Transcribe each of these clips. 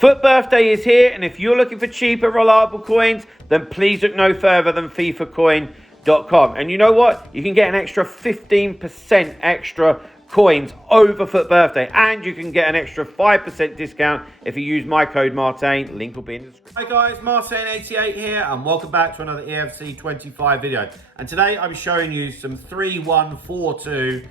Foot birthday is here, and if you're looking for cheaper, reliable coins, then please look no further than FIFAcoin.com. And you know what? You can get an extra 15% extra coins over Foot birthday, and you can get an extra 5% discount if you use my code Martin. Link will be in the description. Hi guys, Martin88 here, and welcome back to another Eafc 25 video. And today I'm showing you some 3-1-4-2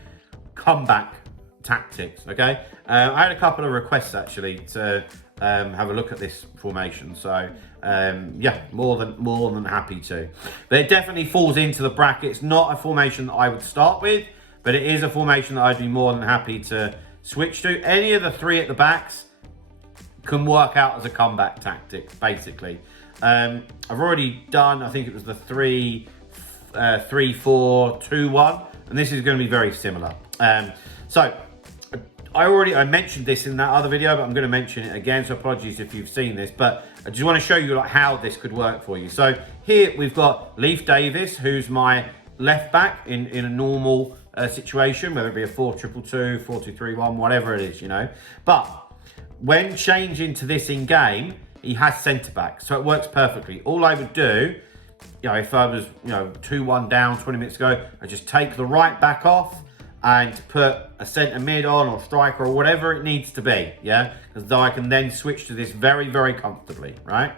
comeback tactics. Okay, I had a couple of requests actually to have a look at this formation, so yeah, more than happy to. But it definitely falls into the bracket. It's not a formation that I would start with, but it is a formation that I'd be more than happy to switch to. Any of the three at the backs can work out as a comeback tactic, basically. I've already done, I think it was the 3-4-2-1, and this is going to be very similar. So I mentioned this in that other video, but I'm going to mention it again, so apologies if you've seen this, but I just want to show you like how this could work for you. So here we've got Leif Davis, who's my left back in a normal situation, whether it be a 4-2-2-2, 4-2-3-1, whatever it is, you know. But when changing to this in game, he has centre back, so it works perfectly. All I would do, you know, if I was, you know, 2-1 down 20 minutes ago, I just take the right back off and put a centre mid on, or striker, or whatever it needs to be, yeah? Because I can then switch to this very, very comfortably, right?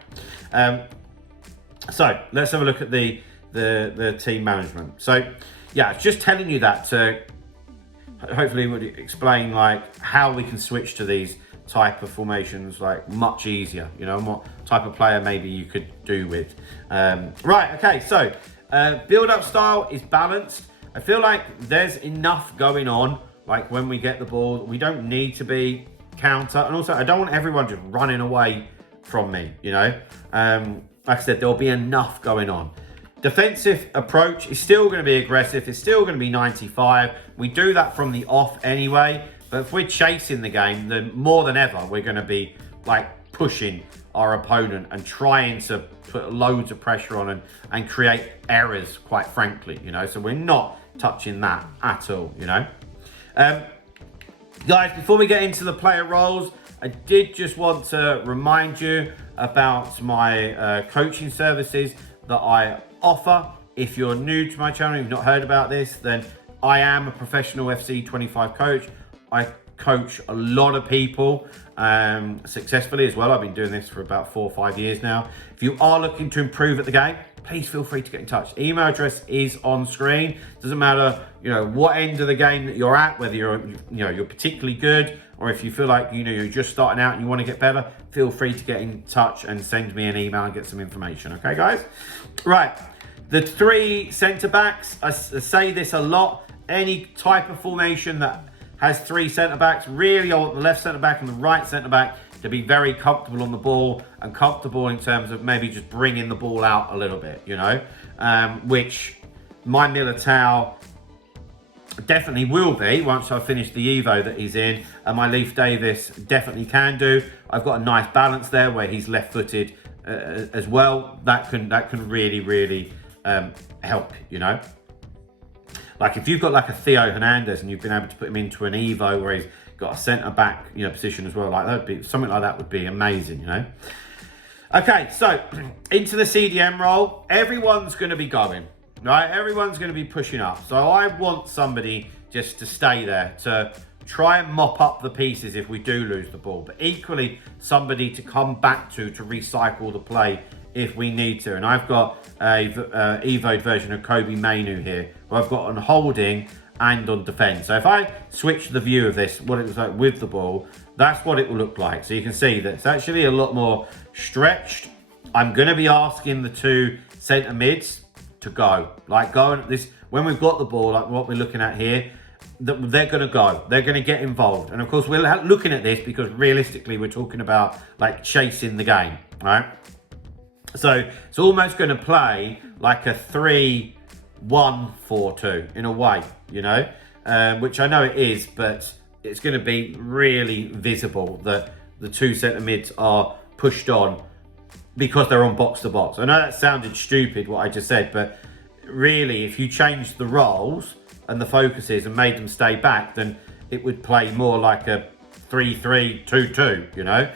So let's have a look at the team management. So yeah, it's just telling you that to hopefully would explain like how we can switch to these type of formations like much easier, you know, and what type of player maybe you could do with. Right, okay, so build-up style is balanced. I feel like there's enough going on, like when we get the ball. We don't need to be counter. And also, I don't want everyone just running away from me, you know. Like I said, there'll be enough going on. Defensive approach is still going to be aggressive. It's still going to be 95. We do that from the off anyway. But if we're chasing the game, then more than ever, we're going to be like pushing our opponent and trying to put loads of pressure on and create errors, quite frankly, you know. So we're not touching that at all, you know. Guys, before we get into the player roles, I did just want to remind you about my coaching services that I offer. If you're new to my channel, you've not heard about this, then I am a professional FC25 coach. I coach a lot of people successfully as well. I've been doing this for about 4 or 5 years now. If you are looking to improve at the game, please feel free to get in touch. Email address is on screen. Doesn't matter, you know, what end of the game that you're at, whether you're particularly good, or if you feel like, you know, you're just starting out and you want to get better, feel free to get in touch and send me an email and get some information. Okay, guys? Right. The three centre backs, I say this a lot. Any type of formation that has three centre backs, really I want the left centre back and the right centre back to be very comfortable on the ball and comfortable in terms of maybe just bringing the ball out a little bit, you know, which my Militao definitely will be once I finish the Evo that he's in, and my Leif Davis definitely can do. I've got a nice balance there where he's left-footed as well. That can really help, you know. Like if you've got like a Theo Hernandez and you've been able to put him into an Evo where he's got a centre back, you know, position as well, like that would be something like that would be amazing, you know. Okay, so into the CDM role, everyone's going to be going, right? Everyone's going to be pushing up. So I want somebody just to stay there to try and mop up the pieces if we do lose the ball, but equally somebody to come back to recycle the play if we need to. And I've got a Evo'd version of Kobe Mainu here, where I've got on holding and on defense. So if I switch the view of this, what it was like with the ball, that's what it will look like. So you can see that it's actually a lot more stretched. I'm going to be asking the two centre mids to go. Like going at this, when we've got the ball, like what we're looking at here, they're going to go. They're going to get involved. And of course, we're looking at this because realistically, we're talking about like chasing the game, right? So it's almost going to play like a 3-1-4-2 in a way, you know, which I know it is, but it's going to be really visible that the two centre mids are pushed on because they're on box to box. I know that sounded stupid what I just said, but really if you change the roles and the focuses and made them stay back, then it would play more like a 3-3-2-2, you know.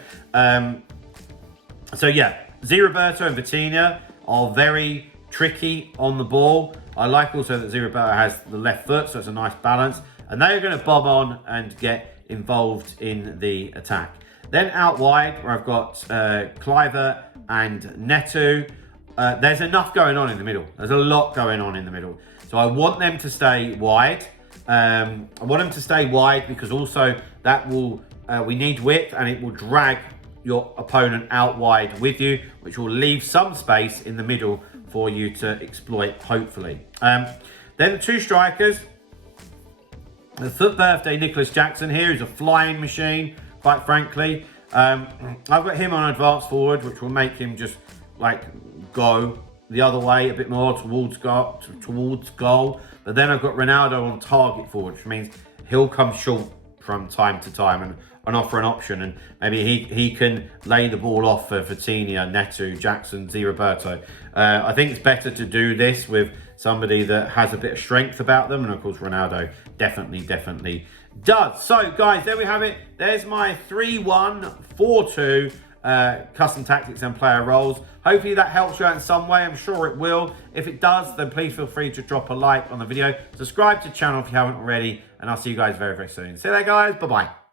So yeah, Roberto and Vitinha are very tricky on the ball. I like also that Roberto has the left foot, so it's a nice balance. And they are going to bob on and get involved in the attack. Then out wide, where I've got Kluivert and Neto. There's enough going on in the middle. There's a lot going on in the middle. So I want them to stay wide. I want them to stay wide because also that will, we need width and it will drag your opponent out wide with you, which will leave some space in the middle for you to exploit, hopefully. Then the two strikers. The foot birthday Nicholas Jackson here is a flying machine, quite frankly. I've got him on advanced forward, which will make him just like go the other way a bit more towards goal. But then I've got Ronaldo on target forward, which means he'll come short from time to time and offer an option. And maybe he can lay the ball off for Vitinha, Neto, Jackson, Roberto. I think it's better to do this with somebody that has a bit of strength about them. And of course, Ronaldo definitely does. So guys, there we have it. There's my 3-1-4-2 custom tactics and player roles. Hopefully that helps you out in some way. I'm sure it will. If it does, then please feel free to drop a like on the video. Subscribe to the channel if you haven't already. And I'll see you guys very soon. See you there, guys. Bye-bye.